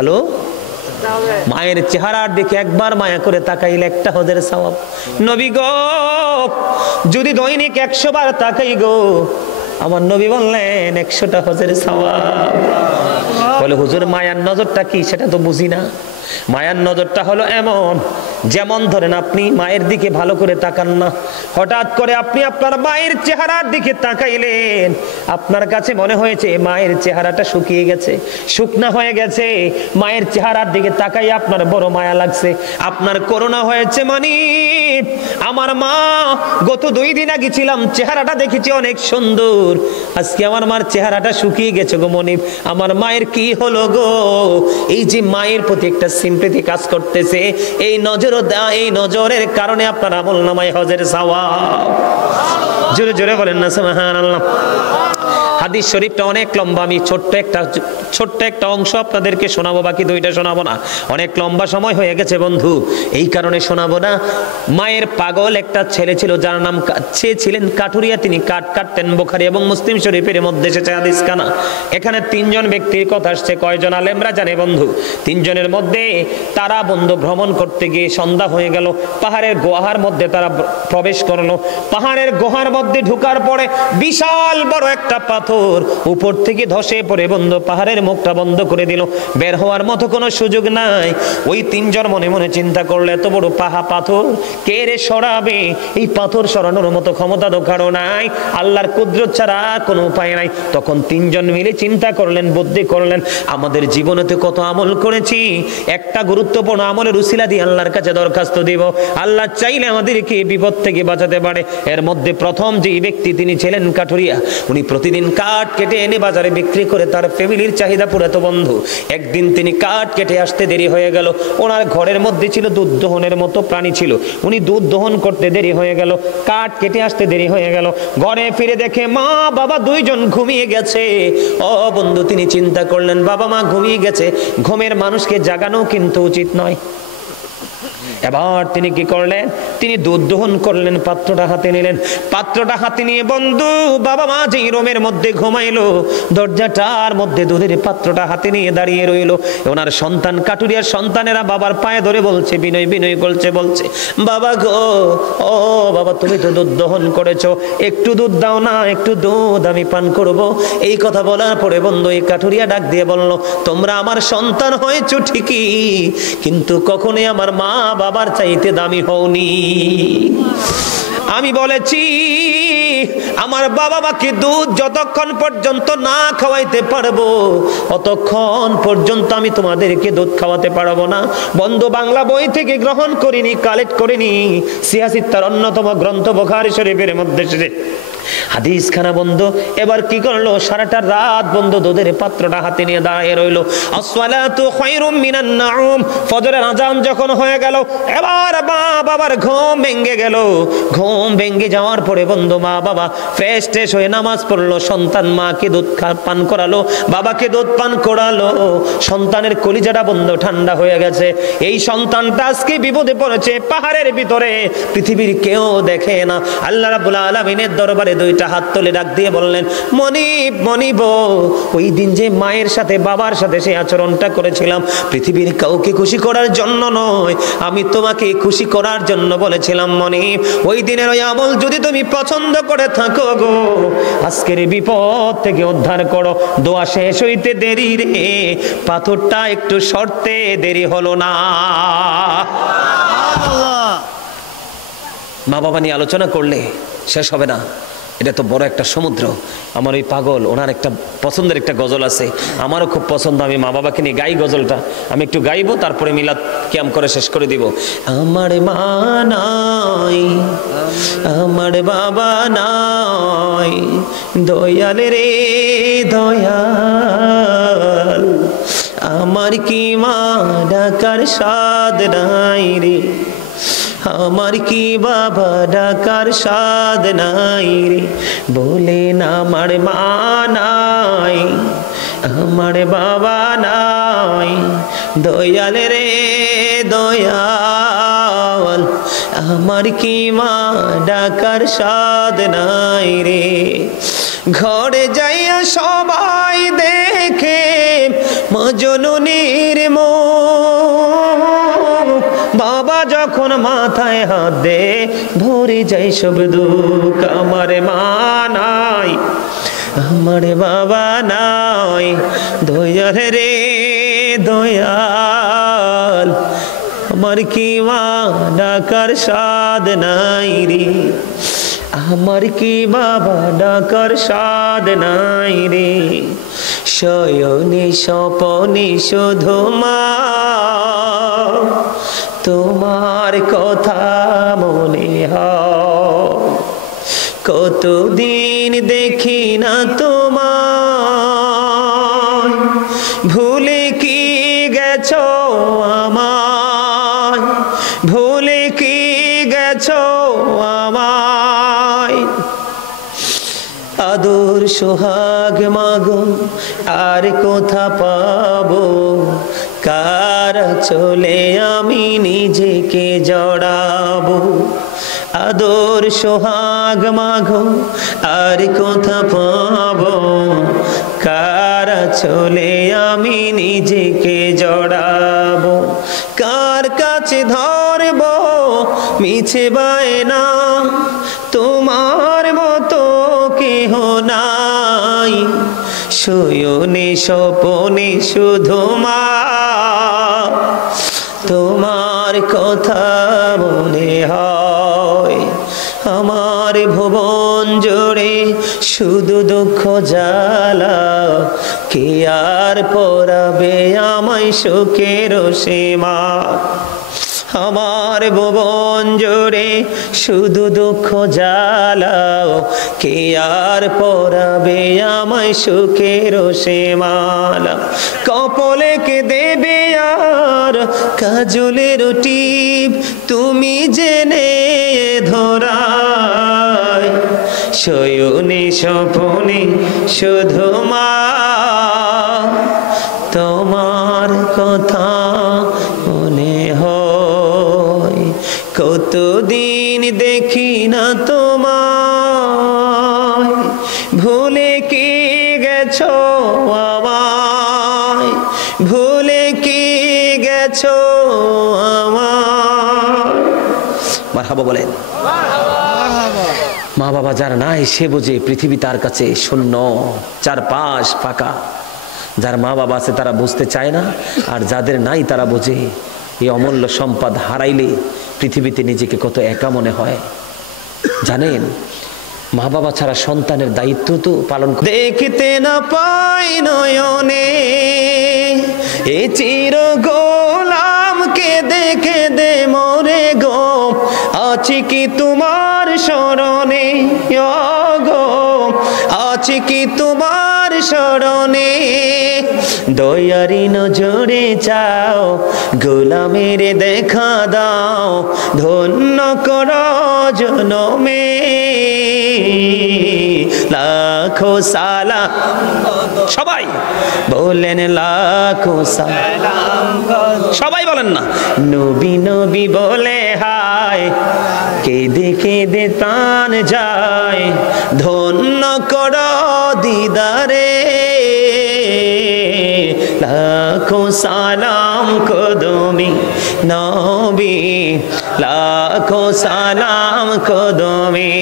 Hello, মায়ের চেহারার দিকে একবার মায়া করে তাকাইলে একটা হজের সওয়াব। নবী গো, যদি দৈনিক 100 বার তাকাই গো, আমার নবী বললেন 100টা হজের সওয়াব। বলে হুজুর মায়ার নজরটা কি সেটা তো বুঝি না। মায়ার নজরটা হলো এমন, যেমন ধরেন আপনি মায়ের দিকে ভালো করে তাকান না, হঠাৎ করে আপনি আপনার মায়ের চেহারার দিকে তাকাইলেন, আপনার কাছে মনে হয়েছে মায়ের চেহারাটা শুকিয়ে গেছে, শুকনা হয়ে গেছে, মায়ের চেহারার দিকে তাকাই আপনার বড় মায়া লাগছে। আপনার করোনা হয়েছে মানে আমার মা গত 2 দিন আগে ছিলাম, চেহারাটা দেখেছি অনেক সুন্দর, আজকে আমার মার চেহারাটা শুকিয়ে গেছে গো মনিব, আমার মায়ের কি হলো গো। এই যে মায়ের প্রতি একটা সিম্পথি কাজ করতেছে, এই নজরের কারণে আপনার আমলনামায় হজের সওয়াব। জোরে জোরে বলেন না সুবহানাল্লাহ। হাদিস শরীফটা অনেক লম্বা, আমি ছোট্ট একটা অংশ আপনাদেরকে শোনাবো, বাকি 2টা শোনাবো না, অনেক লম্বা সময় হয়ে গেছে বন্ধু, এই কারণে শোনাবো না। মায়ের পাগল একটা ছেলে ছিল, যার নাম সে ছিলেন কাঠুরিয়া, তিনি কাঠ কাটতেন। বুখারী এবং মুসলিম শরীফের মধ্যে এসেছে হাদিস খানা। এখানে 3 জন ব্যক্তির কথা আসছে, কয়জন আলেমরা জানে বন্ধু? 3 জনের মধ্যে তারা বন্ধু ভ্রমণ করতে গিয়ে সন্ধ্যা হয়ে গেল, পাহাড়ের গুহার মধ্যে তারা প্রবেশ করলো। পাহাড়ের গুহার মধ্যে ঢোকার পরে বিশাল বড় একটা পাথর উপর থেকে ধসে পড়ে বন্ধু পাহাড়ের মুখটা বন্ধ করে দিল, বের হওয়ার মতো কোনো সুযোগ নাই। ওই 3 জন মনে মনে চিন্তা করলে, এত বড় পাথর কে রে সরাবে? এই পাথর সরানোর মতো ক্ষমতা তো কারো নাই, আল্লাহর কুদরত ছাড়া কোনো উপায় নাই। তখন 3 জন মিলে চিন্তা করলেন, বুদ্ধি করলেন, আমাদের জীবনেতে কত আমল করেছি, একটা গুরুত্বপূর্ণ আমলের উসিলা দিয়ে আল্লাহর কাছে দরখাস্ত দিব, আল্লাহ চাইলে আমাদেরকে বিপদ থেকে বাঁচাতে পারে। এর মধ্যে প্রথম যে ব্যক্তি তিনি ছিলেন কাঠুরিয়া, উনি প্রতিদিন কাঠ কেটে এনে বাজারে বিক্রি করে তার ফ্যামিলির চাহিদা পুরাতো বন্ধু। একদিন তিনি কাঠ কেটে আসতে দেরি হয়ে গেল, ওনার ঘরের মধ্যে ছিল দুধ দহনের মতো প্রাণী ছিল, উনি দুধ দহন করতে দেরি হয়ে গেল, কাঠ কেটে আসতে দেরি হয়ে গেল, ঘরে ফিরে দেখে মা বাবা 2 জন ঘুমিয়ে গেছে। ও বন্ধু, তিনি চিন্তা করলেন বাবা মা ঘুমিয়ে গেছে, ঘুমের মানুষকে জাগানো কিন্তু উচিত নয়। এবার তিনি কি করলেন, তিনি দুধ দহন করলেন, পাত্রটা হাতে নিলেন, পাত্রটা হাতে নিয়ে বন্ধু বাবা মা যে রুমের মধ্যে ঘুমাইলো, দরজাটার মধ্যে দুধের পাত্রটা হাতে নিয়ে দাঁড়িয়ে রইল। ওনার সন্তান কাটুরিয়ার সন্তানেরা বাবার পায়ে ধরে বলছে, বিনয় বিনয় বলছে বাবা গো, ও বাবা তুমি তো দুধ দহন করেছো, একটু দুধ দাও না, একটু দুধ আমি পান করব। এই কথা বলার পরে বন্ধু এই কাটুরিয়া ডাক দিয়ে বলল, তোমরা আমার সন্তান হয়েছো ঠিকই, কিন্তু কখনোই আমার মা বাবার চাইতে দামি হওনি। আমি বলেছি আমার বাবা মাকে দুধ যতক্ষণ পর্যন্ত না খাওয়াইতে পারবো, অতক্ষণ পর্যন্ত আমি তোমাদেরকে দুধ খাওয়াতে পারবো না। বন্ধু বাংলা বই থেকে গ্রহণ করিনি, কালেক্ট করিনি, সিয়াসিত্তার অন্যতম গ্রন্থ বুখারী শরীফের মধ্যে হাদিস খানা বন্ধু। এবার কি করলো, সারাটা রাত বন্ধু দুধের পাত্রটা হাতে নিয়ে দাঁড়িয়ে রইলো। আসসালাতু খায়রুম মিনান নাউম, ফজরের আযান যখন হয়ে গেল, এবার মা বাবার ঘুম ভেঙে গেল। ঘুম ভেঙে যাওয়ার পরে বন্ধু মা বাবা ফ্রেশ ট্রেশ হয়ে নামাজ পড়লো, সন্তান মাকে দুধ পান করালো, বাবাকে দুধ পান করালো, সন্তানের কলিজাটা বন্ধু ঠান্ডা হয়ে গেছে। এই সন্তানটা আজকে বিপদে পড়েছে, পাহাড়ের ভিতরে, পৃথিবীর কেউ দেখে না। আল্লাহ রাব্বুল আলামিনের দরবারে 2টা হাত তুলে ডাক দিয়ে বললেন, মনিব মনিব, ওই দিন যে মায়ের সাথে বাবার সাথে সেই আচরণটা করেছিলাম, পৃথিবীর কাউকে খুশি করার জন্য নয়, আমি তোমাকে খুশি করার জন্য বলেছিলাম মনিব। ওই দিনের ওই আমল যদি তুমি পছন্দ করে থাকো গো, আজকের বিপদ থেকে উদ্ধার করো। দোয়া শেষ হইতে দেরি রে, পাথরটা একটু সরতে দেরি হলো না। মা বাবা নিয়ে আলোচনা করলে শেষ হবে না, এটা তো বড় একটা সমুদ্র। আমার ওই পাগল ওনার একটা পছন্দের একটা গজল আছে, আমারও খুব পছন্দ, আমি মা বাবাকে নিয়ে গাই গজলটা, আমি একটু গাইবো, তারপরে মিলাদ কিয়াম করে শেষ করে দিব। আমার মা নাই, আমার বাবা নাই, দয়াল রে দয়াল, আমার কি মা ডাকার সাদ নাই রে, আমার কি বাবা ডাকার সাদ নাই রে, বলেন আমার মা নাই, আমার বাবা নাই, দয়াল রে দয়াল, আমার কি মা ডাকার সাদ নাই রে। ঘরে যাইয়া সবাই দেখে জননীর মুখ বাবা যখন মাথায় হাত দে ভরে যায় সব দুঃখ। আমার মা নাই, আমার বাবা নাই, দয়াল রে দয়াল, আমার কি মা ডাকার সাদ নাই রে, আমার কি বাবা ডাকার সাদ নাই রে। শয়নে স্বপনে শুধু মা তোমার কথা মনে হয়, কতদিন দেখি না তোমায়, ভুলে কি গেছো আমায়, ভুলে কি গেছো আমায়। আদর সোহাগ মাগো আর কোথা পাবো, কার চলে আমি নিজেকে জড়াবো। আদর সোহাগ মাগো আর কোথা পাবো, কার চলে আমি নিজেকে জড়াবো। কার কাছে ধরবো মিছে বায়না, তোমার মতো কেহ নাই। শয়নে স্বপনে শুধু মা তোমার কথা মনে হয়। আমার ভুবন জুড়ে শুধু দুঃখ জ্বালা, কে আর পরাবে আমায় সুখের সীমা। আমার ভুবন জুড়ে শুধু দুঃখ জ্বালাও, কে আর পরাবে আমায় সুখের সীমালা। কপলে কে দেবে আর কাজলের টিপ, তুমি জেনে ধরায়। শয়নে স্বপনে শুধু মা তোমার কথা মনে হয়, কতদিন দেখি না তোমায়, ভুলে কি গেছো আমায়, ভুলে কি গেছো আমায়। মারহাবা বলেন। মা বাবা যার নাই সে বোঝে পৃথিবী তার কাছে শূন্য, চারপাশ ফাঁকা। যার মা বাবা আছে তারা বুঝতে চায় না, আর যাদের নাই তারা বোঝে এই অমূল্য সম্পদ হারাইলে পৃথিবীতে নিজেকে কত একা মনে হয়। জানেন, মা বাবা ছাড়া সন্তানের দায়িত্ব তো পালন দেখতে না পাই নয়নে, এ চির গোলামকে দেখে দে মরে গো, আছে কি তোমার স্মরণে গো, আছে কি তোমার স্মরণে। দয়ারি নজরে চাও গোলামের দেখা দাও, ধন্য কর জনমে লাখো সালাম। সবাই বলেন লাখো সালাম, সবাই বলেন না। নবী নবী বলে হায়, কেঁদে কেঁদে প্রাণ যায়, ধন্য কর দিদারে লাখো সালাম কদমে নবী, লাখো সালাম কদমে।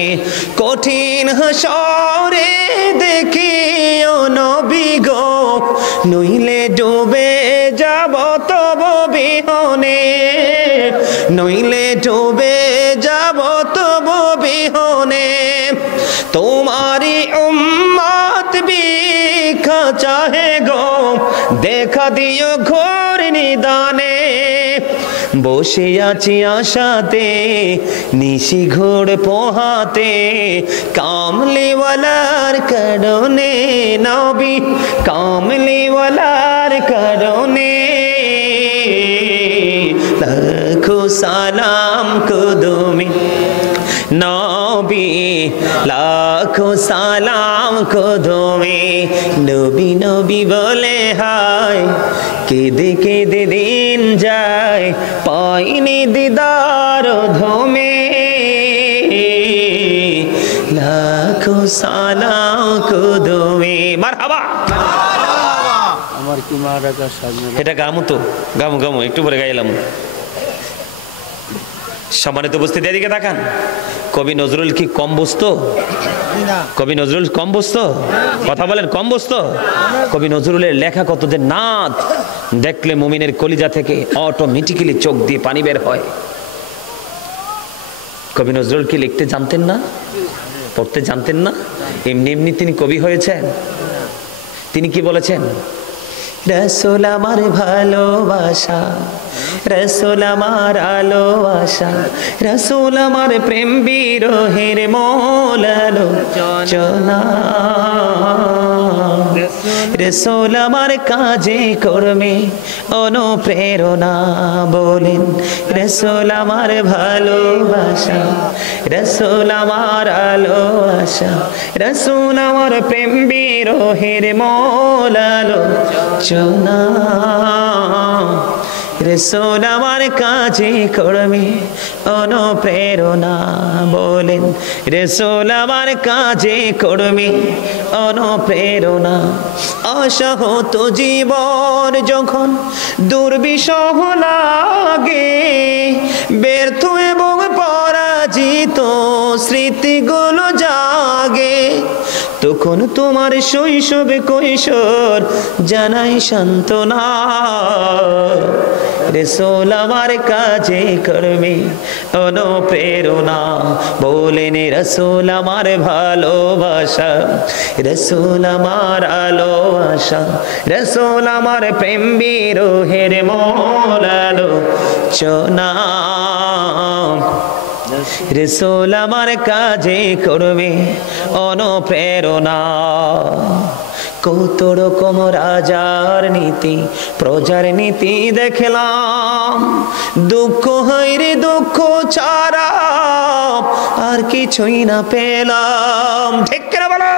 কঠিন হাসরে দেখিও নবী গো, নইলে ডুবে যাব তব বিহনে, নইলে ডুবে যাব তব বিহনে। তোমারি উম্মত ভিক্ষা চাহে গো, দেখা দিও ঘোর নিদানে। বসে আছি আশাতে নিশি ঘোর পোহাতে, কামলিওয়ালার কারণে নবী, কামলিওয়ালার কারণে। লাখো সালাম কদমে নবী, লাখো সালাম কদমে। নবী নবী বলে হায়, কেঁদে কেঁদে দিন যায়, পাইনি দিদার ধমে। লাখো সালাম কদমে। মারহাবা। আমার কি মা ডাকার সাজে এটা গামু তো গামু গামু একটু পরে গাইলাম। সম্মানিত উপস্থিতি এদিকে তাকান। কবি নজরুল কি কম বুঝতো? কবি নজরুল কম বুঝতো? কথা বলেন, কম বুঝতো? কবি নজরুলের লেখা কত যে নাদ, দেখলে মুমিনের কলিজা থেকে অটোমেটিক্যালি চোখ দিয়ে পানি বের হয়। কবি নজরুল কি লিখতে জানতেন না? পড়তে জানতেন না? এমনি এমনি তিনি কবি হয়েছেন? তিনি কি বলেছেন? রসুল আমার ভালোবাসা, রসুল আমার আলো আশা, রসুল আমার প্রেম বিরহের মূল আলোচনা, রসুল আমার কাজে কর্মে অনুপ্রেরণা। বলেন রসুল আমার ভালোবাসা, রসুল আমার আলো আশা, রসুল আমার প্রেম বিরহের মূল আলোচনা, রসুল আমার কাজে কর্মে অনুপ্রেরণা। বলেন রসুল আমার কাজে কর্মে অনুপ্রেরণা। অসহত জীবন যখন দুর্বিষহ লাগে, ব্যর্থ এবং পরাজিত স্মৃতিগুলো জাগে, তখন তোমার শৈশবে কৈশোর জানাই সান্ত্বনা। রসুল আমার কাজে কর্মে অনুপ্রেরণা। বলেন রসুল আমার ভালোবাসা, রসুল আমার আলো আশা, রসুল আমার প্রেম বিরহের মূল আলোচনা, রসুল আমার কাজে কর্মে অনুপ্রেরণা। কত রকম রাজার নীতি প্রজার নীতি দেখলাম, দুঃখ হয় রে দুঃখ ছাড়া আর কিছুই না পেলাম। ঠিক কিনা বলো?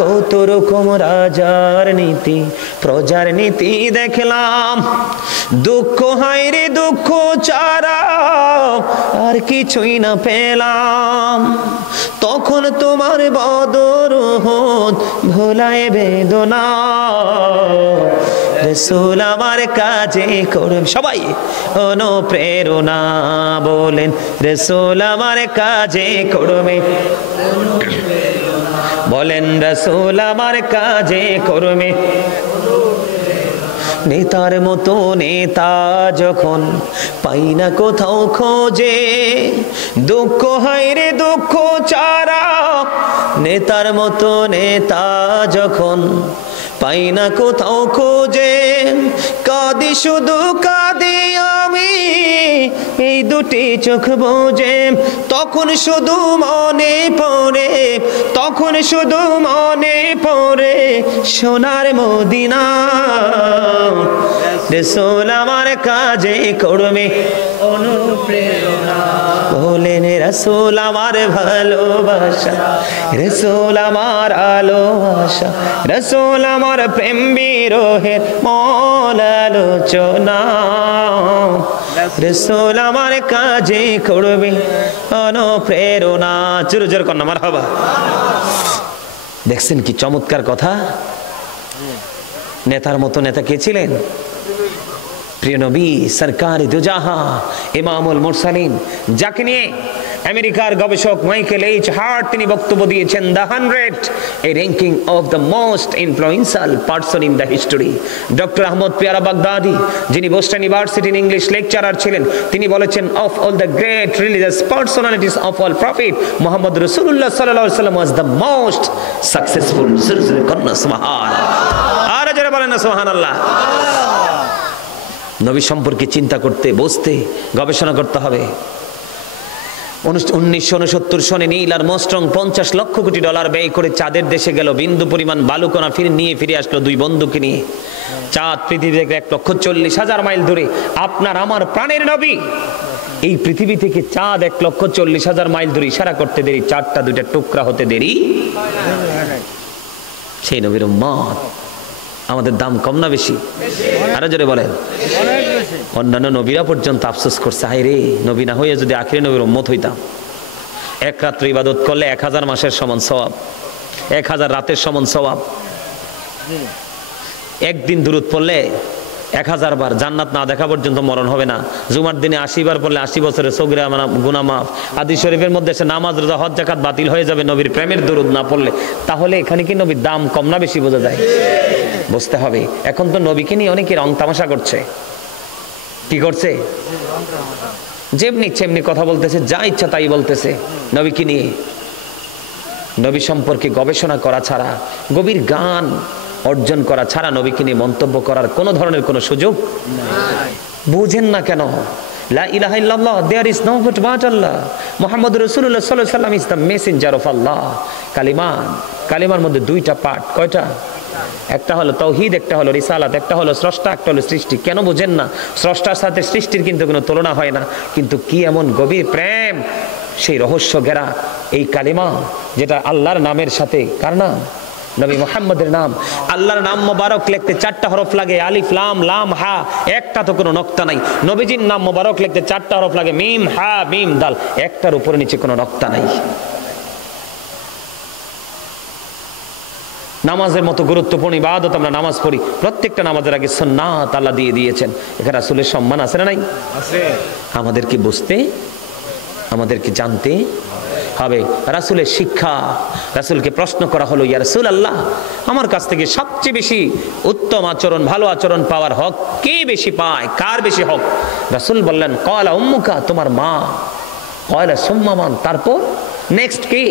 কত রকম রাজার নীতি প্রজার নীতি দেখলাম, দুঃখ হয় রে দুঃখ ছাড়া আর কিছুই না পেলাম, তখন তোমার বদর উহুদ ভোলায় বেদনা। রসুল আমার কাজে করবে সবাই অনুপ্রেরণা। বলেন রসুল আমার কাজে করবে, বলেন রসুল আমার কাজে করবে। নেতার মতো নেতা যখন পাই না কোথাও খোঁজে, দুঃখ হয় রে দুঃখ ছাড়া। নেতার মতো নেতা যখন পাই না কোথাও খোঁজে, কাঁদি শুধু কাঁদি আমি এই দুটি চোখ বুজে, তখন শুধু মনে পড়ে, তখন শুধু মনে পড়ে সোনার মদিনা। রসুল আমার কাজে করবে অনুপ্রেরণা। বলেন রসুল আমার ভালোবাসা, রসুল আমার আলো আশা, রসুল আমার প্রেম বিরহের মূল আলোচনা, রসুল আমার কাজে করবে অনুপ্রেরণা। জোরে জোরে কন্যা মারহাবা। দেখছেন কি চমৎকার কথা। নেতার মতো নেতা কে ছিলেন? প্রিয় নবী সরকার দুজাহা ইমামুল মুরসালিন, যাকে নিয়ে আমেরিকার গবেষক মাইকেল এইচ হার্ট তিনি বক্তব্য দিয়েছেন, the 100 a ranking of the most influential person in the history. Doctor Ahmad Piara Baghdadi, যিনি বোস্টন ইউনিভার্সিটির ইংলিশ লেকচারার ছিলেন, তিনি বলেছেন of all the great religious personalities of all prophet Muhammad রাসূলুল্লাহ সাল্লাল্লাহু আলাইহি ওয়াসাল্লাম ওয়াজ দ্য মোস্ট সাকসেসফুল। সুবহানাল্লাহ, আর যারা বলেন না সুবহানাল্লাহ। নবী সম্পর্কে চিন্তা করতে বসতে গবেষণা করতে হবে। 1969 সনে নীল আর মোস্ট্রং 50 লক্ষ কোটি ডলার ব্যয় করে চাঁদের দেশে গেল, বিন্দু পরিমাণ বালুকণা ফিরে আসলো 2 বন্ধুকে নিয়ে। চাঁদ পৃথিবী থেকে 1,40,000 মাইল দূরে। আপনার আমার প্রাণের নবী এই পৃথিবী থেকে চাঁদ 1,40,000 মাইল দূরে, ইশারা করতে দেরি, চাঁদটা 2টা টুকরা হতে দেরি। সেই নবীর উম্মত আমাদের দাম কম না বেশি? আরো জোরে বলেন। অন্যান্য নবীরা পর্যন্ত আফসোস করছে, হায় রে নবী না হয়ে যদি আখিরি নবীর উম্মত হইতাম। 1 রাত্র ইবাদত করলে 1000 মাসের সমান সওয়াব, 1000 রাতের সমান সওয়াব। একদিন দুরূদ পড়লে 1000 বার, জান্নাত না দেখা পর্যন্ত মরণ হবে না। জুমার দিনে 80 বার পড়লে 80 বছরের সগীরা গুনাহ মাফ। হাদিস শরীফের মধ্যে সে নামাজ রোজা হজ যাকাত বাতিল হয়ে যাবে নবীর প্রেমের দুরূদ না পড়লে। তাহলে এখানে কি নবীর দাম কম না বেশি বোঝা যায়? বুঝতে হবে। এখন তো নবীকে নিয়ে অনেকে রং তামাশা করছে। কি করছে? যেমনি সেমনি কথা বলতেছে, যা ইচ্ছা তাই বলতেছে নবীকে নিয়ে। নবী সম্পর্কে গবেষণা করা ছাড়া, গভীর জ্ঞান অর্জন করা ছাড়া নবীকে নিয়ে মন্তব্য করার কোনো ধরনের কোনো সুযোগ নাই। বুঝেন না কেন? লা ইলাহা ইল্লাল্লাহ, there is no god but Allah, মুহাম্মদুর রাসূলুল্লাহ সাল্লাল্লাহু আলাইহি ওয়াসাল্লাম is the messenger of Allah. কালিমার মধ্যে দুইটা পার্ট। কয়টা? একটা হলো তাওহীদ, একটা হলো রিসালাত, একটা হলো স্রষ্টা, একটা হলো সৃষ্টি। কেন বুঝেন না? স্রষ্টার সাথে সৃষ্টির কিন্তু কোনো তুলনা হয় না। কিন্তু কি এমন গভীর প্রেম, সেই রহস্য ঘেরা এই কালিমা, যেটা আল্লাহর নামের সাথে, কার নাম? নবী মুহাম্মদের নাম। আল্লাহর নাম মোবারক লিখতে 4টা হরফ লাগে, আলিফ লাম লাম হা, একটা তো কোনো নক্তা নাই। নবীজির নাম মোবারক লিখতে 4টা হরফ লাগে, মিম হা মিম দাল, একটার উপরে নিচে কোনো নক্তা নাই। নামাজের মতো গুরুত্বপূর্ণ ইবাদত আমরা নামাজ পড়ি, প্রত্যেকটা নামাজের আগে সুন্নাত আল্লাহ দিয়ে দিয়েছেন। এখানে রাসূলের সম্মান আছে না নাই? আছে। আমাদেরকে বুঝতে, আমাদেরকে জানতে হবে রাসূলের শিক্ষা। রাসূলকে প্রশ্ন করা হলো, ইয়া রাসূলুল্লাহ, আমার কাছ থেকে সবচেয়ে বেশি উত্তম আচরণ, ভালো আচরণ পাওয়ার হক কে বেশি পায়? কার বেশি হক? রাসূল বললেন, ক্বালা উম্মুকা, তোমার মা। ক্বালা সুম্মা মান, তারপর নেক্সট কে?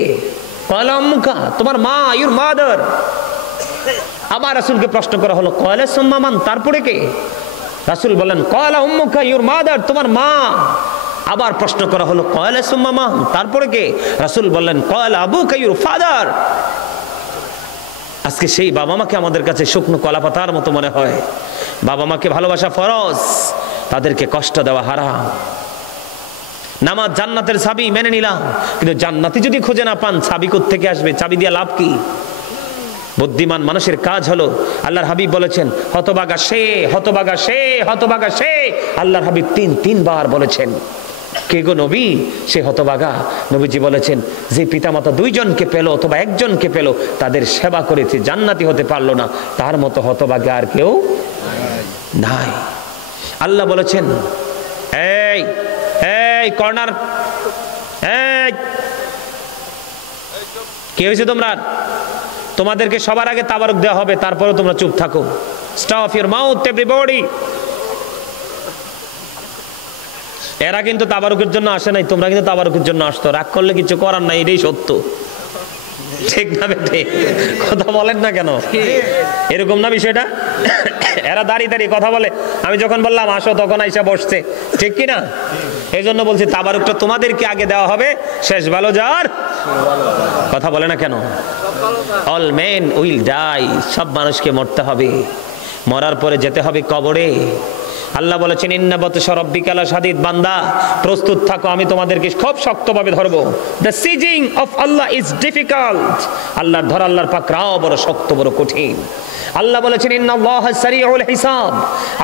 ক্বালা উম্মুকা, তোমার মা, ইউর মাদার। আবার রাসূলকে প্রশ্ন করা হলো, ক্বালা সুম্মা মান, তারপরে কে? রাসূল বললেন, ক্বালা উম্মুকা ইউর মাদার, তোমার মা। আবার প্রশ্ন করা হলো, ক্বালা সুম্মা মান, তারপরে কে? রাসূল বললেন, ক্বালা আবুকা ইউর ফাদার। আজকে সেই বাবা মাকে আমাদের কাছে শুকনো কলা পাতার মতো মনে হয়। বাবা মাকে ভালোবাসা ফরজ, তাদেরকে কষ্ট দেওয়া হারাম। নামাজ জান্নাতের চাবি, মেনে নিলাম, কিন্তু জান্নাতি যদি খুঁজে না পান, চাবি কোত্থেকে আসবে? চাবি দিয়ে লাভ কি? বুদ্ধিমান মানুষের কাজ হলো, আল্লাহর হাবিব বলেছেন, হতভাগা সে, হতভাগা সে, হতভাগা সে। আল্লাহর হাবিব 3বার বলেছেন। কে গো নবী সে হতভাগা? নবীজি বলেছেন, যে পিতামাতা 2 জনকে পেল অথবা 1 জনকে পেল, তাদের সেবা করেছে, জান্নাতি হতে পারলো না, তার মতো হতভাগা আর কেউ নাই। আল্লাহ বলেছেন, এই এই কর্নার, এই কি হয়েছে তোমরা? তোমাদেরকে সবার আগে তাবারুক দেওয়া হবে, তারপরে তোমরা চুপ থাকো। Stop your mouth everybody. এরা কিন্তু তাবারুকের জন্য আসে নাই, তোমরা কিন্তু তাবারুকের জন্য আসতো। রাগ করলে কিছু করার নাই, এটাই সত্য। ঠিক না বেটে? কথা বলেন না কেন? এরকম না বিষয়টা? এরা দাঁড়িয়ে দাঁড়িয়ে কথা বলে, আমি যখন বললাম আসো তখন আইসা বসছে, ঠিক কি না? এই জন্য বলছি তাবারুকটা তোমাদেরকে আগে দেওয়া হবে, শেষ ভালো যার। কথা বলে না কেন? অল মেন উইল ডাই, সব মানুষকে মরতে হবে, মরার পরে যেতে হবে কবরে। আল্লাহ বলেছেন, ইন্না বাতশা রাব্বিকা লাশাদীদ, বান্দা প্রস্তুত থাকো, আমি তোমাদেরকে খুব শক্তভাবে ধরবো। The seizing of Allah is difficult, আল্লাহর ধরা, আল্লাহর পাকড়াও বড় শক্ত, বড় কঠিন। আল্লাহ বলেছেন, ইন্নাল্লাহা সারিউল হিসাব,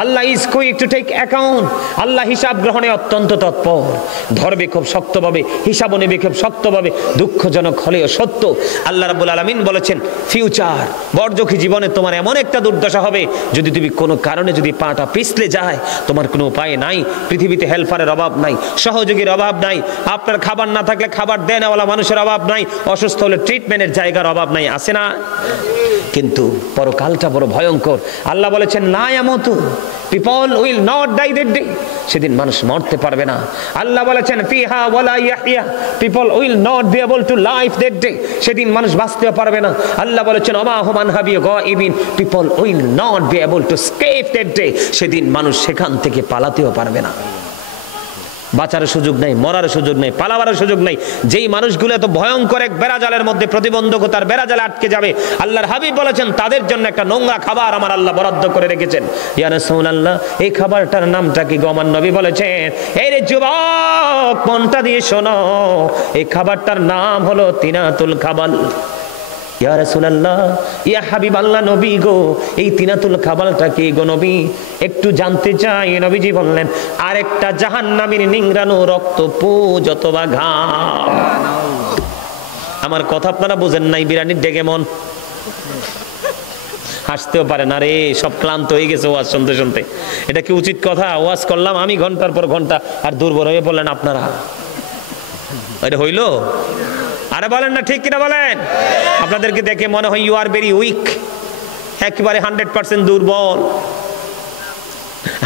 Allah is quick to take account, Allah হিসাব গ্রহণে অত্যন্ত তৎপর। ধরবে খুব শক্তভাবে, হিসাবও নেবে খুব শক্তভাবে, দুঃখজনক হলেও সত্য। আল্লাহ রাব্বুল আলামিন বলেছেন, ফিউচার, বর্জকি জীবনে তোমার এমন একটা দুর্দশা হবে, যদি তুমি কোনো কারণে যদি পাটা পিছলে যায়, তোমার কোনো উপায় নাই। পৃথিবীতে হেল্পারের অভাব নাই, সহযোগীর অভাব নাই, আপনার খাবার না থাকলে খাবার দেনওয়ালা মানুষের অভাব নাই, অসুস্থ হলে ট্রিটমেন্টের জায়গার অভাব নাই, আছে না? কিন্তু পরকালটা বড় ভয়ঙ্কর। আল্লাহ বলেছেন, লা ইয়ামুতু, people will not die that day, সেদিন মানুষ মরতে পারবে না। আল্লাহ বলেছেন, ফিহা ওয়ালা ইয়াহইয়া, people will not be able to live that day, সেদিন মানুষ বাঁচতে পারবে না। আল্লাহ বলেছেন, ওমা হুম আনহা বিগাইবিন, people will not be able to escape that day, সেদিন মানুষ সেখান থেকে পালাতেও পারবে না। বাঁচার সুযোগ নেই, মরার সুযোগ নেই, পালাবার সুযোগ নেই। যেই মানুষগুলো এত ভয়ঙ্কর এক বেড়াজালের মধ্যে, প্রতিবন্ধকতার বেড়াজালে আটকে যাবে, আল্লাহর হাবিব বলেছেন, তাদের জন্য একটা নোংরা খাবার আমার আল্লাহ বরাদ্দ করে রেখেছেন। ইয়া রাসূলুল্লাহ, এই খাবারটার নামটা কি গো? আমার নবী বলেছেন, এই রে যুবক, মনটা দিয়ে শোনো, এই খাবারটার নাম হলো তিনাতুল খাবাল। ইয়া রাসূলুল্লাহ, ইয়া হাবিবাল্লাহ, নবী গো, এই তিনাতুল খাবালটা কি গো নবী? একটু জানতে চাই। নবীজি বললেন, আরেকটা জাহান্নামীর নিংড়ানো রক্ত, পুজ অথবা ঘাম। আমার কথা আপনারা বুঝেন নাই? বিরানির ডেগে মন, হাসতেও পারে না রে, সব ক্লান্ত হয়ে গেছে ওয়াজ শুনতে শুনতে। এটা কি উচিত কথা? ওয়াজ করলাম আমি ঘন্টার পর ঘন্টা, আর দুর্বল হয়ে বললেন আপনারা। এটা হইল? আরে বলেন না, ঠিক কিনা বলেন? আপনাদেরকে দেখে মনে হয় ইউ আর ভেরি উইক, একেবারে 100% দুর্বল।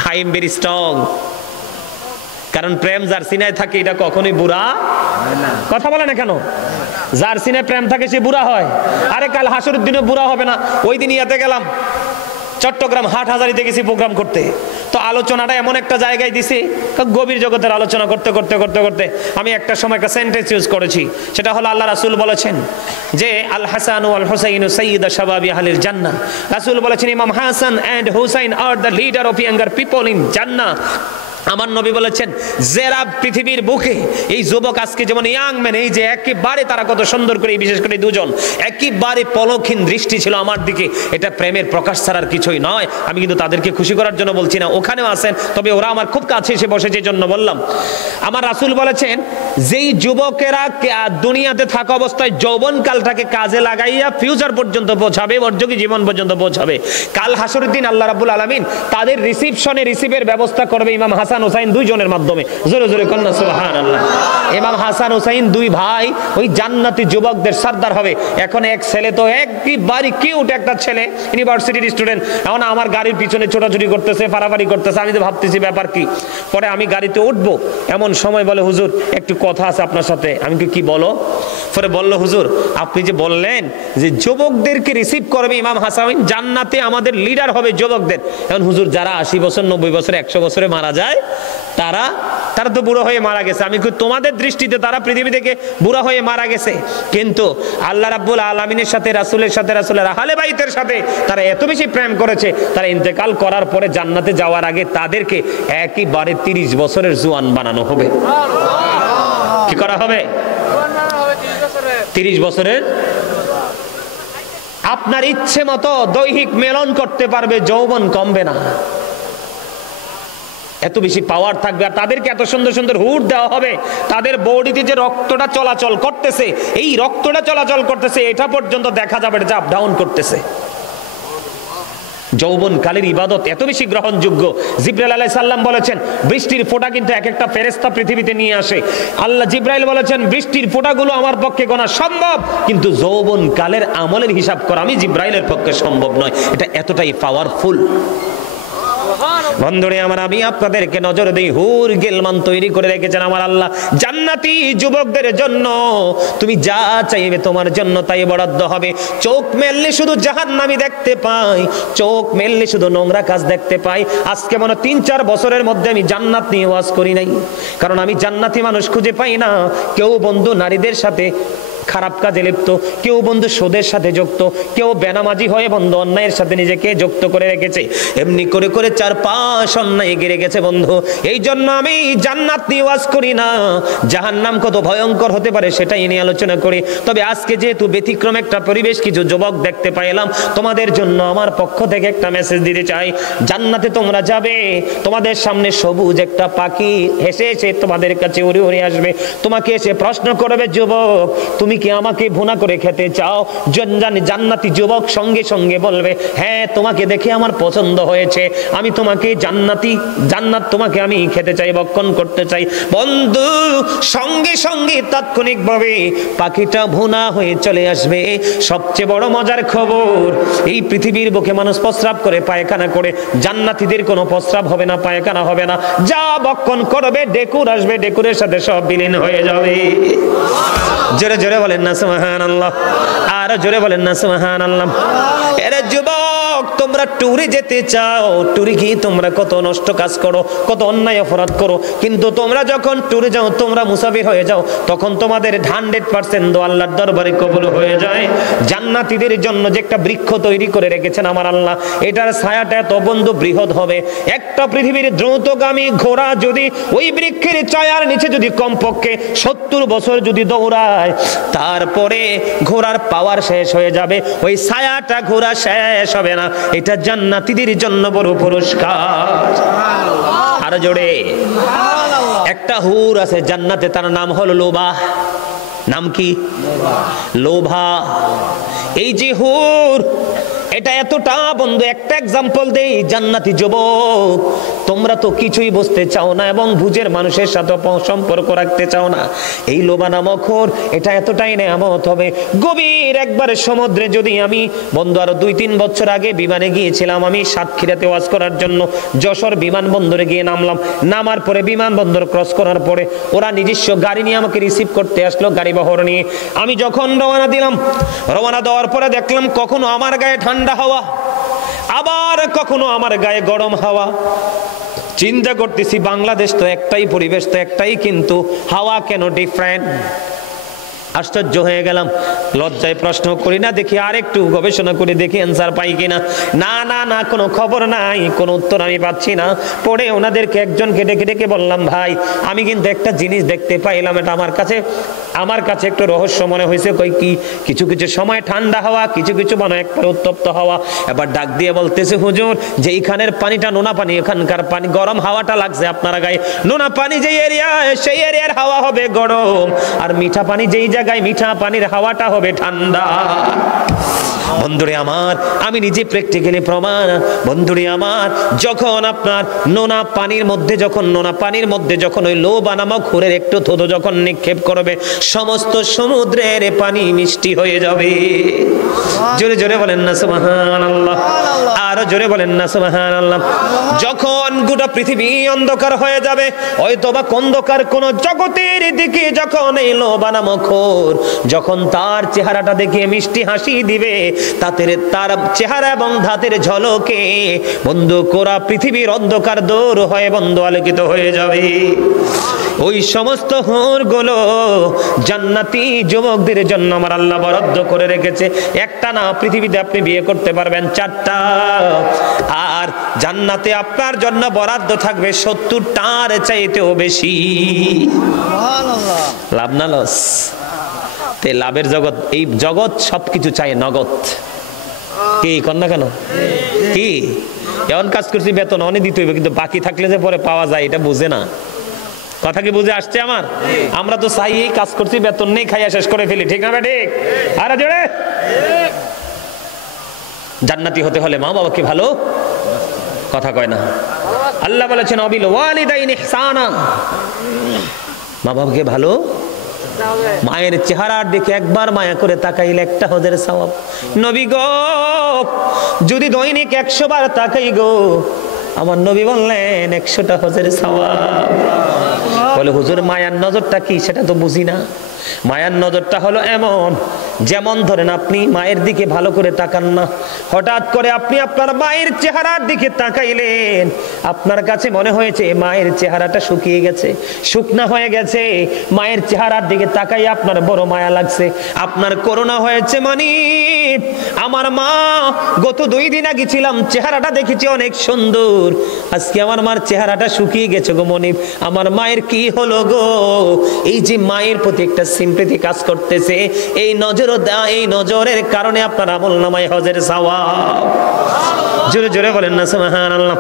I am very strong. কারণ প্রেম যার সিনায় থাকে এটা কখনোই বুড়া কথা বলে না কেন? যার সিনায় প্রেম থাকে সে বুড়া হয়। আরে কাল হাসরের দিনে বুড়া হবে না। ওই দিন ইয়াতে গেলাম, চট্টগ্রাম হাটহাজারীতে গেছি প্রোগ্রাম করতে। তো আলোচনাটা এমন একটা জায়গায় দিছি, গভীর জগতের আলোচনা করতে করতে করতে করতে আমি একটা সময় একটা সেন্টেন্স ইউজ করেছি। সেটা হলো আল্লাহ রাসূল বলেছেন যে আল হাসান ওয়াল হুসাইন সাইয়্যিদা শাবাবি আহলিল জান্নাহ। রাসূল বলেছেন ইমাম Hasan and Hussain are the leader of younger people in জান্নাহ। আমার নবী বলেছেন যারা পৃথিবীর বুকে এই যুবক আজকে যেমন ইয়াং ম্যান, এই যে একেবারে তারা কত সুন্দর করে, বিশেষ করে দুজন একেবারে পলকহীন দৃষ্টি ছিল আমার দিকে, এটা প্রেমের প্রকাশ ছাড়ার কিছুই নয়। আমি কিন্তু তাদেরকে খুশি করার জন্য বলছি না, ওখানেও আছেন, তবে ওরা আমার খুব কাছে এসে বসেছে, এই জন্য বললাম। আমার রাসূল বলেছেন যেই যুবকেরা দুনিয়াতে থাকা অবস্থায় যৌবনকালটাকে কাজে লাগাইয়া ফিউচার পর্যন্ত পৌঁছাবে, বর্জকি জীবন পর্যন্ত পৌঁছাবে, কাল হাসরের দিন আল্লাহ রাব্বুল আলামিন তাদের রিসিভের ব্যবস্থা করবে ইমাম হাসান হুসাইন দুইজনের মাধ্যমে। জোরে জোরে কন্যা সুবহানাল্লাহ। ইমাম হাসান হুসাইন দুই ভাই ওই জান্নাতি যুবকদের সর্দার হবে। এখন এক ছেলে তো একেবারে কিউট একটা ছেলে, ইউনিভার্সিটির স্টুডেন্ট, এখন আমার গাড়ির পিছনে ছোটাছুটি করতেছে, পারাপারি করতেছে। আমি তো ভাবতেছি ব্যাপার কি। পরে আমি গাড়িতে উঠবো, এমন সময় বলে হুজুর একটু কথা আছে আপনার সাথে। আমি কি বলো? পরে বলল হুজুর আপনি যে বললেন যে যুবকদেরকে রিসিভ করবে ইমাম হাসান, জান্নাতে আমাদের লিডার হবে যুবকদের। এখন হুজুর যারা 80 বছর 90 বছর 100 বছরে মারা যায় তারা তো বুড়ো হয়ে মারা গেছে। আমি তোমাদের দৃষ্টিতে তারা পৃথিবী থেকে বুড়া হয়ে মারা গেছে, কিন্তু আল্লাহ রাব্বুল আলামিনের সাথে, রাসূলের সাথে, রাসূলের আহলে বাইতের সাথে তারা এত বেশি প্রেম করেছে, তারা ইন্তেকাল করার পরে জান্নাতে যাওয়ার আগে তাদেরকে একেবারে 30 বছরের জওয়ান বানানো হবে। কি করা হবে? 30 বছরের। আপনার ইচ্ছে মতো দৈহিক মেলন করতে পারবে, যৌবন কমবে না, এত বেশি পাওয়ার থাকবে। আর তাদেরকে এত সুন্দর সুন্দর হুড দেওয়া হবে, তাদের বডিতে যে রক্তটা চলাচল করতেছে, এই রক্তটা চলাচল করতেছে এটা পর্যন্ত দেখা যাবে যে আপ ডাউন করতেছে। যৌবনকালের ইবাদত এত বেশি গ্রহণযোগ্য। জিবরাইল আলাইহিস সালাম বলেছেন বৃষ্টির ফোঁটা কিন্তু এক একটা ফেরেশতা পৃথিবীতে নিয়ে আসে। আল্লাহ জিবরাইল বলেছেন বৃষ্টির ফোঁটাগুলো আমার পক্ষে গোনা সম্ভব, কিন্তু যৌবনকালের আমলের হিসাব করা আমি জিবরাইলের পক্ষে সম্ভব নয়। এটা এতটাই পাওয়ারফুল। বন্ধুরে আমার, আমি আপনাদেরকে নজর দেই, হুর গিলমান তৈরি করে রেখেছেন আমার আল্লাহ জান্নাতি যুবকদের জন্য। তুমি যা চাইবে তোমার জন্য তাই বরাদ্দ হবে। চোখ মেললে শুধু জাহান্নামী দেখতে পাই, চোখ মেললে শুধু নোংরা কাজ দেখতে পাই। আজকে মনে 3-4 বছরের মধ্যে আমি জান্নাত নিয়ে ওয়াজ করি নাই, কারণ আমি জান্নাতি মানুষ খুঁজে পাই না। কেউ বন্ধু নারীদের সাথে খারাপ কাজে লিপ্ত, কেউ বন্ধু সুদের সাথে যুক্ত, কেউ বেনামাজি হয়ে বন্ধু অন্যায়ের সাথে নিজেকে যুক্ত করে রেখেছে। এমনি করে করে 4-5 অন্যায় গেড়ে গেছে বন্ধু। এই জন্য আমি জান্নাত নিয়ে ওয়াজ করি না, জাহান্নাম কত ভয়ঙ্কর হতে পারে সেটাই নিয়ে আলোচনা করি। তবে আজকে যেহেতু ব্যতিক্রম একটা পরিবেশ, কিছু যুবক দেখতে পাইলাম, তোমাদের জন্য আমার পক্ষ থেকে একটা মেসেজ দিতে চাই। জান্নাতে তোমরা যাবে, তোমাদের সামনে সবুজ একটা পাখি হেসে হেসে তোমাদের কাছে উড়ে উড়ে আসবে, তোমাকে এসে প্রশ্ন করবে যুবক তুমি কি আমাকে ভুনা করে খেতে চাও? জান্নাতি যুবক সঙ্গে সঙ্গে বলবে হ্যাঁ, তোমাকে দেখে আমার পছন্দ হয়েছে, আমি তোমাকে জান্নাত তোমাকে আমি খেতে চাই, ভক্ষণ করতে চাই। বন্ধু সঙ্গে সঙ্গে তাৎক্ষণিকভাবে পাখিটা ভুনা হয়ে চলে আসবে। সবচেয়ে বড় মজার খবর, এই পৃথিবীর বুকে মানুষ প্রস্রাব করে, পায়খানা করে, জান্নাতীদের কোনো প্রস্রাব হবে না, পায়খানা হবে না। যা ভক্ষণ করবে ডেকুর আসবে, ডেকুরের সাথে সব বিলীন হয়ে যাবে। জোরে জোরে বলেন না সুবহানাল্লাহ, আর জোরে বলেন না সুবহানাল্লাহ। এরে যুবক, তোমরা ট্যুরে যেতে চাও, ট্যুরে গিয়ে তোমরা কত নষ্ট কাজ করো, কত অন্যায় অপরাধ করো, কিন্তু তোমরা যখন ট্যুরে যাও, তোমরা মুসাফির হয়ে যাও, তখন তোমাদের 100% দোয়া আল্লাহর দরবারে কবুল হয়ে যায়। জান্নাতীদের জন্য যে একটা বৃক্ষ তৈরি করে রেখেছেন আমার আল্লাহ, এটার ছায়াটা এত বন্ধু বৃহৎ হবে। একটা পৃথিবীর দ্রুতগামী ঘোড়া যদি ওই বৃক্ষের ছায়ার নিচে যদি কমপক্ষে 70 বছর যদি দৌড়ায়, তারপরে ঘোড়ার পাওয়ার শেষ হয়ে যাবে, ওই ছায়াটা ঘোড়া শেষ হবে না। এটা জান্নাতীদের জন্য বড় পুরস্কার। আর জোরে একটা হুর আছে জান্নাতে, তার নাম হলো লোভা। নাম কি? লোভা। এই যে হুর, এটা এতটা বন্ধু, একটা এক্সাম্পল দেই, জান্নাতি যুবক তোমরা তো কিছুই বুঝতে চাও না এবং বুঝের মানুষের সাথে সম্পর্ক রাখতে চাও না। এই লোভা নামক খোর এটা এতটাই নেয়ামত হবে। গভীর একবার সমুদ্রে যদি আমি বন্ধু আরো 2-3 বছর আগে বিমানে গিয়েছিলাম আমি সাতক্ষীরাতে ওয়াজ করার জন্য। যশোর বিমানবন্দরে গিয়ে নামলাম, নামার পরে বিমানবন্দর ক্রস করার পরে ওরা নিজস্ব গাড়ি নিয়ে আমাকে রিসিভ করতে আসলো, গাড়ি বহর নিয়ে। আমি যখন রওনা দিলাম, রওনা দেওয়ার পরে দেখলাম কখনো আমার গায়ে ঠান্ডা হাওয়া, আবার কখনো আমার গায়ে গরম হাওয়া। চিন্তা করতেছি বাংলাদেশ তো একটাই, পরিবেশ তো একটাই, কিন্তু হাওয়া কেন ডিফারেন্ট? আশ্চর্য হয়ে গেলাম। লজ্জায় প্রশ্ন করি না, দেখি আর একটু গবেষণা করে দেখি অ্যান্সার পাই কিনা। না না না, কোনো খবর নাই, কোনো উত্তর আমি পাচ্ছি না। পরে ওনাদেরকে একজনকে ডেকে ডেকে বললাম, ভাই আমি কিন্তু একটা জিনিস দেখতে পাইলাম, এটা আমার কাছে একটু রহস্য মনে হয়েছে। কই কি? কিছু কিছু সময় ঠান্ডা হাওয়া, কিছু কিছু মানে একবার উত্তপ্ত হাওয়া। এবার ডাক দিয়ে বলতেছে, হুজুর যে এইখানের পানিটা নোনা পানি, এখানকার পানি গরম হাওয়াটা লাগছে আপনার গায়ে। নোনা পানি যেই এরিয়া, সেই এরিয়ার হাওয়া হবে গরম, আর মিঠা পানি যেই জায়গায়, মিঠা পানির হাওয়াটা হবে ঠান্ডা। বন্ধুরে আমার, আমি নিজে প্র্যাকটিক্যালি প্রমাণ। বন্ধুরে আমার, যখন আপনার নোনা পানির মধ্যে যখন ওই লোভা নামক খোরের একটু থুতু যখন নিক্ষেপ করবে, সমস্ত সমুদ্রের পানি মিষ্টি হয়ে যাবে। জোরে জোরে বলেন না সুবহানাল্লাহ, আরো জোরে বলেন না সুবহানাল্লাহ। যখন গোটা পৃথিবী অন্ধকার হয়ে যাবে, হয়তোবা অন্ধকার কোন জগতের দিকে যখন এই লোভা নামক খোর যখন তার চেহারাটা দেখে মিষ্টি হাসি দিবে, তার চেহারা এবং ধাতের ঝলকে বন্ধু কোরা পৃথিবীর অন্ধকার দূর হয়ে বন্ধু আলোকিত হয়ে যাবে। ওই সমস্ত হুরগুলো জান্নাতি যুবকদের জন্য আমার আল্লাহ বরাদ্দ করে রেখেছে। একটা না, পৃথিবীতে আপনি বিয়ে করতে পারবেন 4টা, আর জান্নাতে আপনার জন্য বরাদ্দ থাকবে 70টার চাইতেও বেশি। সুবহানাল্লাহ। লাভ না লস? তে লাভের জগৎ, এই জগৎ সবকিছু চাই নগদ। কি কন্যা কেন কি এমন কাজ করছি, বেতন অনেক দিতে হইবে, কিন্তু বাকি থাকলে যে পরে পাওয়া যায় এটা বুঝে না। কথা কি বুঝে আসছে আমার? আমরা তো চাই এই কাজ করছি, বেতন নেই, খাইয়া শেষ করে ফেলি, ঠিক না ঠিক? আরে জোরে। জান্নাতি হতে হলে মা বাবাকে ভালো কথা কয় না। আল্লাহ বলেছেন অবিল ওয়ালিদাইন ইহসানা, মা বাবাকে ভালো। মায়ের চেহারার দিকে একবার মায়া করে তাকাইলে একটা হজের সওয়াব। নবী গো যদি দৈনিক 100 বার তাকাই গো, আমার নবী বললেন 100টা হজের সওয়াব। বলে হুজুর মায়ার নজরটা কি সেটা তো বুঝি না। মায়ার নজরটা হলো এমন, যেমন ধরেন আপনি মায়ের দিকে ভালো করে তাকান না, হঠাৎ করে আপনি আপনার মায়ের চেহারার দিকে তাকাইলেন, আপনার কাছে মনে হয়েছে মায়ের চেহারাটা শুকিয়ে গেছে, শুকনা হয়ে গেছে, মায়ের চেহারার দিকে তাকাই আপনার বড় মায়া লাগছে। আপনার করোনা হয়েছে, মানে আমার মা গত 2 দিন আগে ছিলাম, চেহারাটা দেখেছি অনেক সুন্দর, আজকে আমার মার চেহারাটা শুকিয়ে গেছে গো মনিব, আমার মায়ের কি হলো গো? এই যে মায়ের প্রতি একটা সিম্পথি কাজ করতেছে, এই নজরের কারণে আপনার আমলনামায় হজের সওয়াব। জোরে জোরে বলেন না সুবহানাল্লাহ।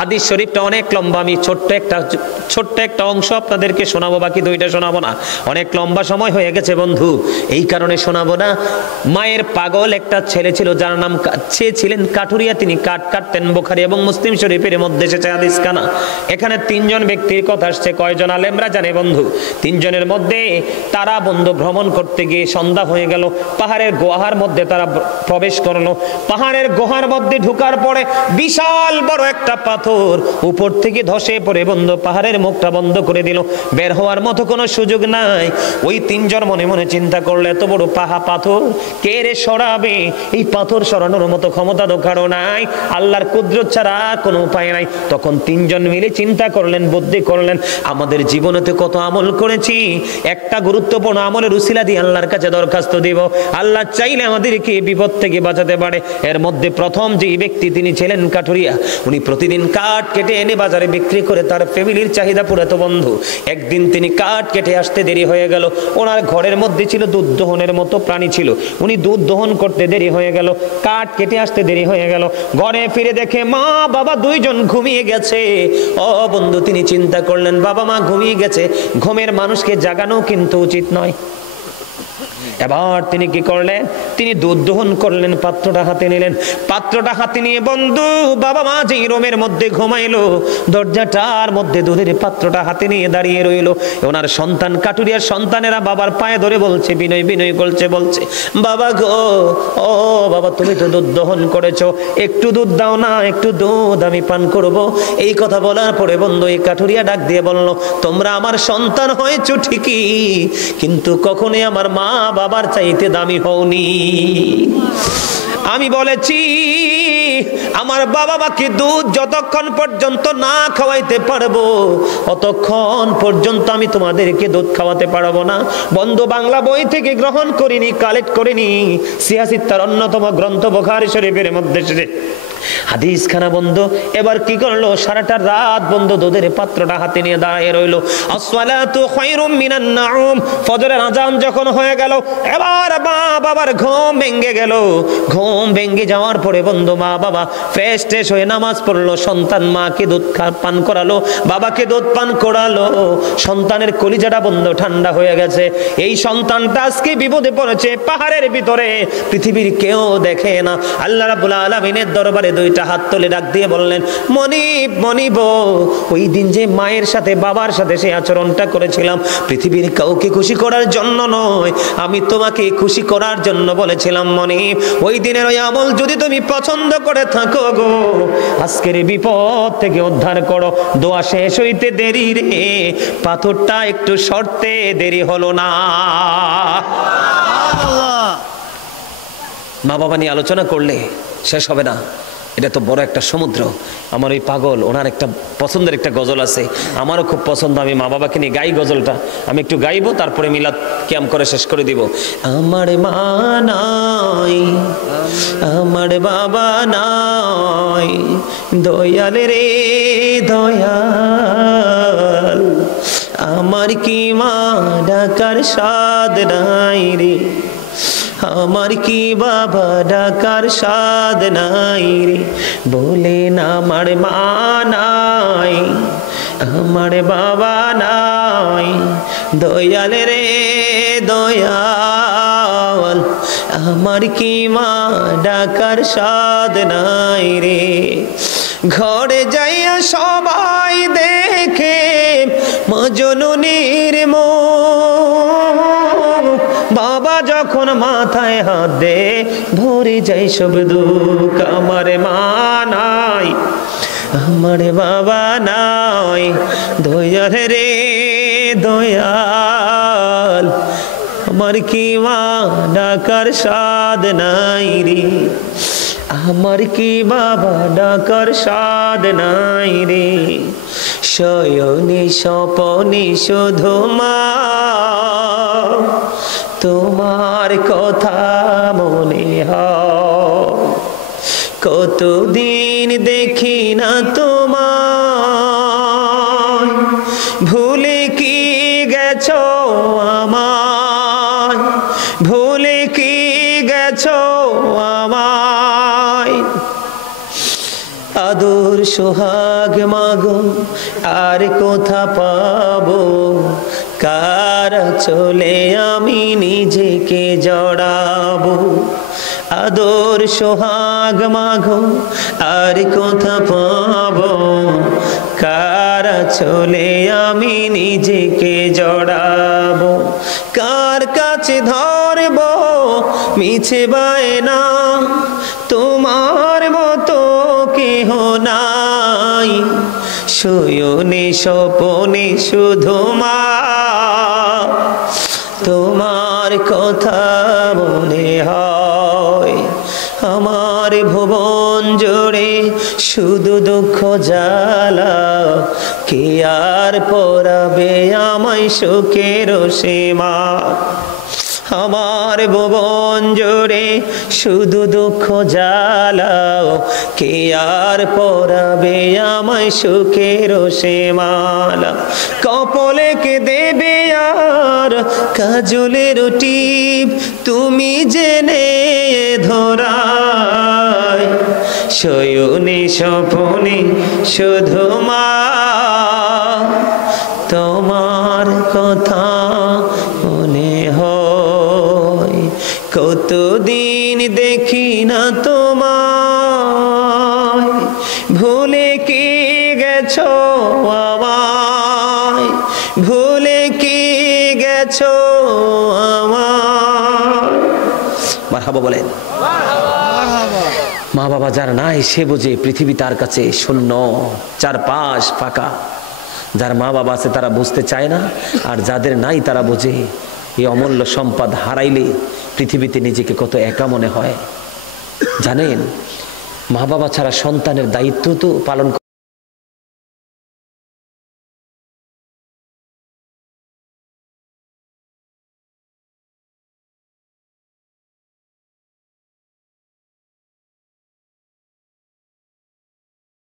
হাদিস শরীফটা অনেক লম্বা, আমি ছোট্ট একটা অংশ আপনাদেরকে শোনাবো, বাকি 2টা শোনাবো না, অনেক লম্বা সময় হয়ে গেছে বন্ধু, এই কারণে শোনাবো না। মায়ের পাগল একটা ছেলে ছিল, যার নাম সে ছিলেন কাঠুরিয়া, তিনি কাঠ কাটতেন। বুখারী এবং মুসলিম শরীফের মধ্যে এসেছে হাদিস খানা। এখানে 3 জন ব্যক্তির কথা আসছে, কয়জন আলেমরা জানে বন্ধু? 3 জনের মধ্যে তারা বন্ধু ভ্রমণ করতে গিয়ে সন্ধ্যা হয়ে গেল, পাহাড়ের গুহার মধ্যে তারা প্রবেশ করলো। পাহাড়ের গুহার মধ্যে ঢোকার পরে বিশাল বড় একটা পাথর উপর থেকে ধসে পড়ে বন্ধু পাহাড়ের মুখটা বন্ধ করে দিল, বের হওয়ার মতো কোনো সুযোগ নাই। ওই 3 জন মনে মনে চিন্তা করলে, এত বড় পাথর কে রে সরাবে? এই পাথর সরানোর মতো ক্ষমতা তো কারো নাই, আল্লাহর কুদরত ছাড়া কোনো উপায় নাই। তখন 3 জন মিলে চিন্তা করলেন, বুদ্ধি করলেন, আমাদের জীবনেতে কত আমল করেছি, একটা গুরুত্বপূর্ণ আমলের উসিলা দিয়ে আল্লাহর কাছে দরখাস্ত দিব, আল্লাহ চাইলে আমাদেরকে বিপদ থেকে বাঁচাতে পারে। এর মধ্যে প্রথম যে ব্যক্তি তিনি ছিলেন কাঠুরিয়া, উনি প্রতিদিন কাঠ কেটে এনে বাজারে বিক্রি করে তার ফ্যামিলির চাহিদা পুরাতো বন্ধু। একদিন তিনি কাঠ কেটে আসতে দেরি হয়ে গেল, ওনার ঘরের মধ্যে ছিল দুধ দহনের মতো প্রাণী ছিল, উনি দুধ দহন করতে দেরি হয়ে গেল, কাঠ কেটে আসতে দেরি হয়ে গেল। ঘরে ফিরে দেখে মা বাবা 2 জন ঘুমিয়ে গেছে। ও বন্ধু, তিনি চিন্তা করলেন বাবা মা ঘুমিয়ে গেছে, ঘুমের মানুষকে জাগানো কিন্তু উচিত নয়। এবার তিনি কি করলেন, তিনি দুধ দহন করলেন, পাত্রটা হাতে নিলেন। পাত্রটা হাতে নিয়ে বন্ধু বাবা মা যেই রুমের মধ্যে ঘুমাইলো, দরজাটার মধ্যে দুধের পাত্রটা হাতে নিয়ে দাঁড়িয়ে রইলো। ওনার সন্তান কাটুরিয়ার সন্তানেরা বাবার পায়ে ধরে বলছে, বিনয় বিনয় করছে, বলছে বাবা গো, ও বাবা তুমি তো দুধ দহন করেছো, একটু দুধ দাও না, একটু দুধ আমি পান করব। এই কথা বলার পরে বন্ধু এই কাটুরিয়া ডাক দিয়ে বলল, তোমরা আমার সন্তান হয়েছো ঠিকই, কিন্তু কখনোই আমার মা বাবার চাইতে দামি হওনি। আমি বলেছি আমার বাবা মাকে দুধ যতক্ষণ পর্যন্ত না খাওয়াইতে পারবো অতক্ষণ পর্যন্ত আমি তোমাদেরকে দুধ খাওয়াতে পারবো না। বন্ধু বাংলা বই থেকে গ্রহণ করিনি, কালেক্ট করিনি, সিয়াসিত্তার অন্যতম গ্রন্থ বুখারী শরীফের মধ্যে হাদিস খানা বন্ধু। এবার কি করলো, সারাটা রাত বন্ধু দুধের পাত্রটা হাতে নিয়ে দাঁড়িয়ে রইলো। আসসালাতু খায়রুম মিনান নাউম, ফজরের আজান যখন হয়ে গেল, এবার মা বাবার ঘুম ভেঙে গেল। ঘুম ভেঙে যাওয়ার পরে বন্ধু মা বাবা ফ্রেশ ট্রেশ হয়ে নামাজ পড়লো। সন্তান মাকে দুধ পান করালো, বাবাকে দুধ পান করালো। সন্তানের কলিজাটা বন্ধু ঠান্ডা হয়ে গেছে। এই সন্তানটা আজকে বিপদে পড়েছে, পাহাড়ের ভিতরে, পৃথিবীর কেউ দেখে না। আল্লাহ রাব্বুল আলামিনের দরবারে দুইটা হাত তুলে ডাক দিয়ে বললেন, মনিব মনিব, ওই দিন যে মায়ের সাথে বাবার সাথে সেই আচরণটা করেছিলাম পৃথিবীর কাউকে খুশি করার জন্য নয়, আমি তোমাকে খুশি করার জন্য বলেছিলাম। মনিব, ওই দিনের ওই আমল যদি তুমি পছন্দ করে থাকো গো, আজকের বিপদ থেকে উদ্ধার করো। দোয়া শেষ হইতে দেরি রে, পাথরটা একটু সরতে দেরি হলো না। মা বাবা নিয়ে আলোচনা করলে শেষ হবে না, এটা তো বড় একটা সমুদ্র। আমার ওই পাগল ওনার একটা পছন্দের একটা গজল আছে, আমারও খুব পছন্দ, আমি মা বাবাকে নিয়ে গাই গজলটা। আমি একটু গাইবো, তারপরে মিলাদ কিয়াম করে শেষ করে দিব। আমার মা নাই, আমার বাবা নাই, দয়াল রে দয়াল, আমার কি মা ডাকার সাদ নাই রে, আমার কি বাবা ডাকার সাদ নাই রে, বলেন আমার মা নাই, আমার বাবা নাই, দয়াল রে দয়াল, আমার কি মা ডাকার সাদ নাই রে। ঘরে যাইয়া সবাই দেখে মজনুনির মুখ, বাবা যখন মাথায় হাত দে ভরে যাই সব দুঃখ। আমার মা নাই, আমার বাবা নাই, দয়াল রে দয়াল, আমার কি মা ডাকার সাদ নাই রে, আমার কি বাবা ডাকার সাদ নাই রে। শয়নে স্বপনে শুধু মা তোমার কথা মনে হয়, কতদিন দেখি না তোমার, ভুলে কি গেছো আমায়, ভুলে কি গেছো আমায়। আদর সোহাগ মাগো আর কোথা পাবো, কার চলে আমি নিজেকে জড়াবো। আদর সোহাগ মাগো আর কোথা পাবো, কার চলে আমি নিজেকে জড়াবো। কার কাছে ধরবো মিছে বায়না, তোমার মতো কেহ নাই, শয়নে স্বপনে শুধু মা তোমার কথা মনে হয়। আমার ভুবন জুড়ে শুধু দুঃখ জ্বালা, কে আর পরাবে আমায় সুখের সীমা। আমার ভুবন জুড়ে শুধু দুঃখ জ্বালাও, কে আর পরাবে আমায় সুখের সীমালা। কপলে কে দেবে আর কাজলের টিপ, তুমি জেনে ধরায়, শয়নে স্বপনে শুধু মা তোমার কথা মনে হয়। আমায়, ভুলে কি গেছো আমায়। মারহাবা বলেন। মা বাবা যার নাই সে বোঝে পৃথিবী তার কাছে শূন্য, চারপাশ ফাঁকা। যার মা বাবা আছে তারা বুঝতে চায় না, আর যাদের নাই তারা বোঝে এই অমূল্য সম্পদ হারাইলে পৃথিবীতে নিজেকে কত একা মনে হয়। জানেন, মা বাবা ছাড়া সন্তানের দায়িত্ব তো পালন